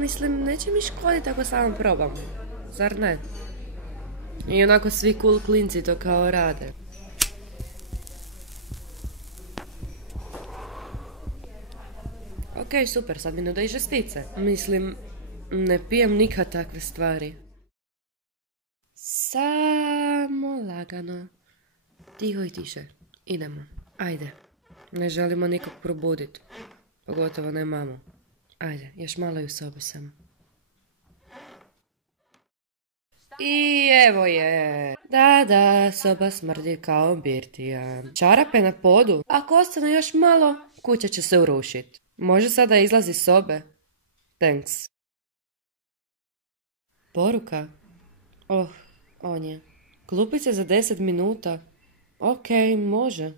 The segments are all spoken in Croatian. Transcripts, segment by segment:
mislim, neće mi škoditi ako samo probam. Zar ne? I onako svi cool klinci to kao rade. Ok, super, sad mi nude i žestice. Mislim, ne pijem nikad takve stvari. Samo lagano. Tiho i tiše. Idemo. Ajde. Ne želimo nikog probuditi. Pogotovo ne mamu. Ajde, još malo i u sobi sam. I evo je. Da, soba smrdi kao birtija. Čarape na podu. Ako ostane još malo, kuća će se urušiti. Može sada izlazi iz sobe? Thanks. Poruka? On je. Klupice za 10 minuta. Ok, može.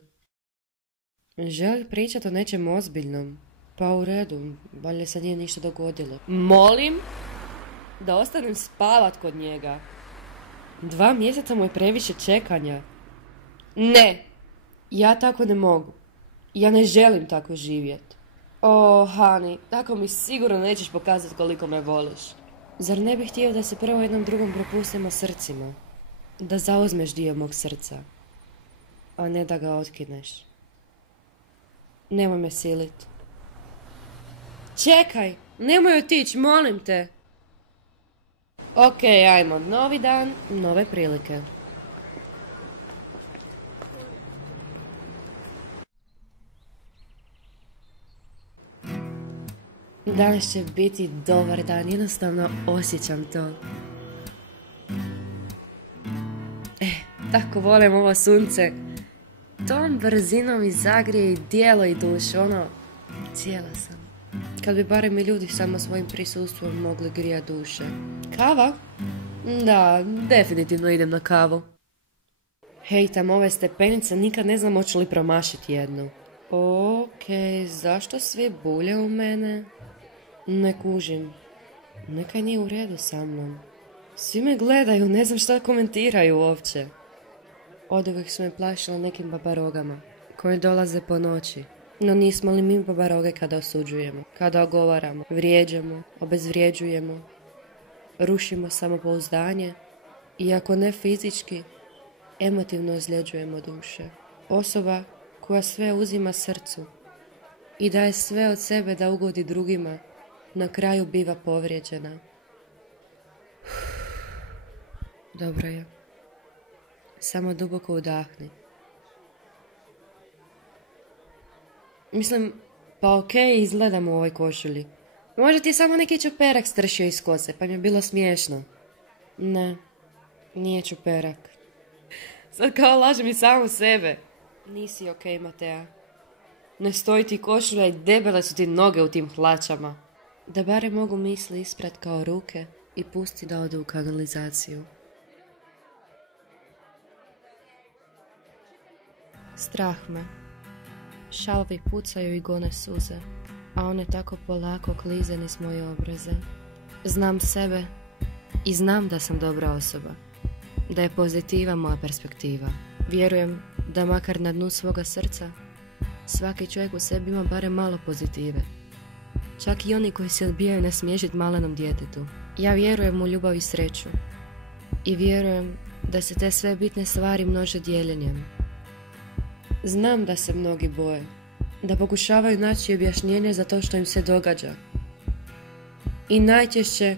Želi pričati o nečem ozbiljnom. Pa u redu, valjda se nije ništa dogodilo. Molim da ostanem spavat kod njega. 2 mjeseca mu je previše čekanja. Ne, ja tako ne mogu. Ja ne želim tako živjeti. Hani, tako mi sigurno nećeš pokazati koliko me voliš. Zar ne bih htio da se prvo jednom drugom propustimo srcima? Da zauzmeš dio mog srca, a ne da ga otkineš. Nemoj me silit. Čekaj, nemoj otići, molim te. Ok, ajmo, novi dan, nove prilike. Danas će biti dobar dan, jednostavno osjećam to. Tako volim ovo sunce. Tom brzinom i zagrije i dijelo i dušu, cijela sam. Kad bi barem i ljudi samo svojim prisustvom mogli grijati duše. Kava? Da, definitivno idem na kavu. Hejtam ove stepenice, nikad ne znam hoću li promašiti jednu. Ok, zašto svi bulje u mene? Ne kužim. Nekaj nije u redu sa mnom. Svi me gledaju, ne znam šta komentiraju uopće. Oduvijek su me plašile nekim babarogama, koji dolaze po noći. No nismo li mi babaroge kada osuđujemo, kada ogovaramo, vrijeđamo, obezvrijeđujemo, rušimo samopouzdanje i ako ne fizički, emotivno ozljeđujemo duše. Osoba koja sve uzima srcu i daje sve od sebe da ugodi drugima, na kraju biva povrijeđena. Dobro je. Samo duboko udahni. Mislim, pa okej, izgledam u ovoj košulji. Možda ti je samo neki čuperak stršio iz kose, pa mi je bilo smiješno. Ne, nije čuperak. Sad kao lažem i samu sebe. Nisi okej, Matea. Ne stoji ti košulja i debele su ti noge u tim hlačama. Da barem mogu misli isprat kao ruke i pusti da odu u kanalizaciju. Strah me. Šalovi pucaju i gone suze, a one tako polako klize niz moje obraze. Znam sebe i znam da sam dobra osoba, da je pozitiva moja perspektiva. Vjerujem da makar na dnu svoga srca svaki čovjek u sebi ima barem malo pozitive. Čak i oni koji se odbijaju nasmiješiti malenom djetetu. Ja vjerujem u ljubav i sreću. I vjerujem da se te sve bitne stvari množe dijeljenjem. Znam da se mnogi boje, da pokušavaju naći objašnjenje za to što im se događa. I najčešće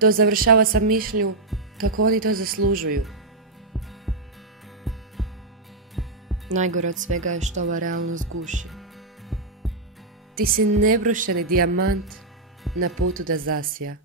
to završava sa mišlju kako oni to zaslužuju. Najgore od svega je što ova realnost guši. Ti si nebrušeni dijamant na putu da zasja.